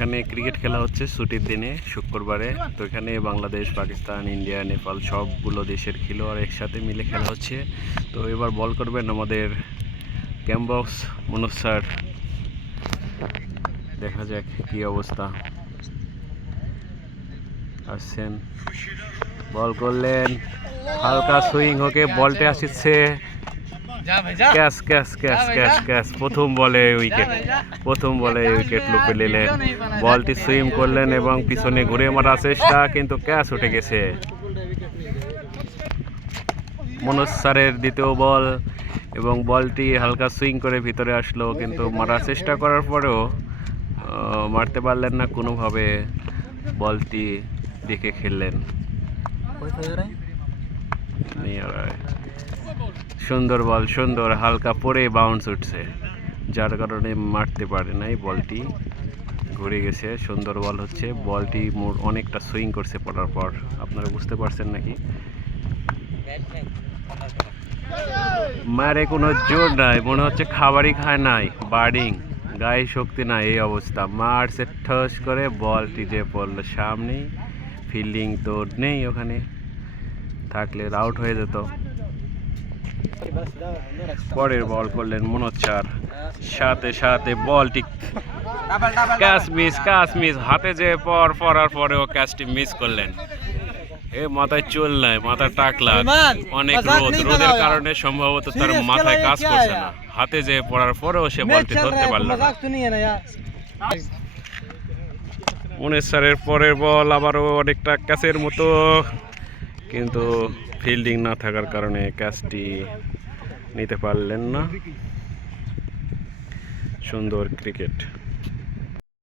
এখানে ক্রিকেট খেলা হচ্ছে ছুটির দিনে, শুক্রবারে। তো এখানে বাংলাদেশ, পাকিস্তান, ইন্ডিয়া, নেপাল সবগুলো দেশের খেলোয়াড় একসাথে মিলে খেলা হচ্ছে। তো এবার বল করবেন আমাদের ক্যাম্বক্স মনোজ স্যার। দেখা যাক কি অবস্থা। আসছেন। বল করলেন। হালকা সুইং হোকে বলটা আসছে। Catch catch catch catch catch. প্রথম বলে উইকেট প্রথম বলে উইকেট লুপে নিলেন। বলটি সুইম করলেন এবং পিছনে ঘুরে মারার চেষ্টা কিন্তু ক্যাচ উঠে গেছে। মনোজ স্যারের দ্বিতীয় বল এবং বলটি হালকা সুইং করে ভিতরে আসলো কিন্তু মারার চেষ্টা করার পরেও আহ, মারতে পারলেন না। কোনোভাবে বলটি দেখে খেললেন। সুন্দর বল, সুন্দর, হালকা পরে বাউন্স উঠছে। যার কারণে মারতে পারে নাই, বলটি ঘুরে গেছে, সুন্দর বল হচ্ছে। বলটি মোর অনেকটা সুইং করছে পড়ার পর। আপনারা বুঝতে পারছেন নাকি? মারে কোনো জোর নাই, মনে হচ্ছে খাবারই খায় নাই বার্ডিং গায়ে শক্তি নাই, এই অবস্থা। মারছে ঠস করে, বলটি যে পড়ল সামনেই। ফিল্ডিং তো নেই ওখানে। থাকলে আউট হয়ে যেত। পরের বল করলেন মনোচ্চার সাথে সাথে বলটি ক্যাচ মিস ক্যাচ মিস। হাতে যে পর পড়ার পরেও ক্যাচটি মিস করলেন। এ মাথায় চুল নাই মাথা টাকলা অনেক রোদ রোদের কারণে সম্ভবত তার মাথায় কাজ করছে না। হাতে যে পড়ার পরেও সে বলটি ধরতে পারল না। মনের স্যারের পরের বল আবারও অনেকটা ক্যাচের মতো কিন্তু ফিল্ডিং না থাকার কারণে ক্যাচটি নিতে পারলেন না। সুন্দর ক্রিকেট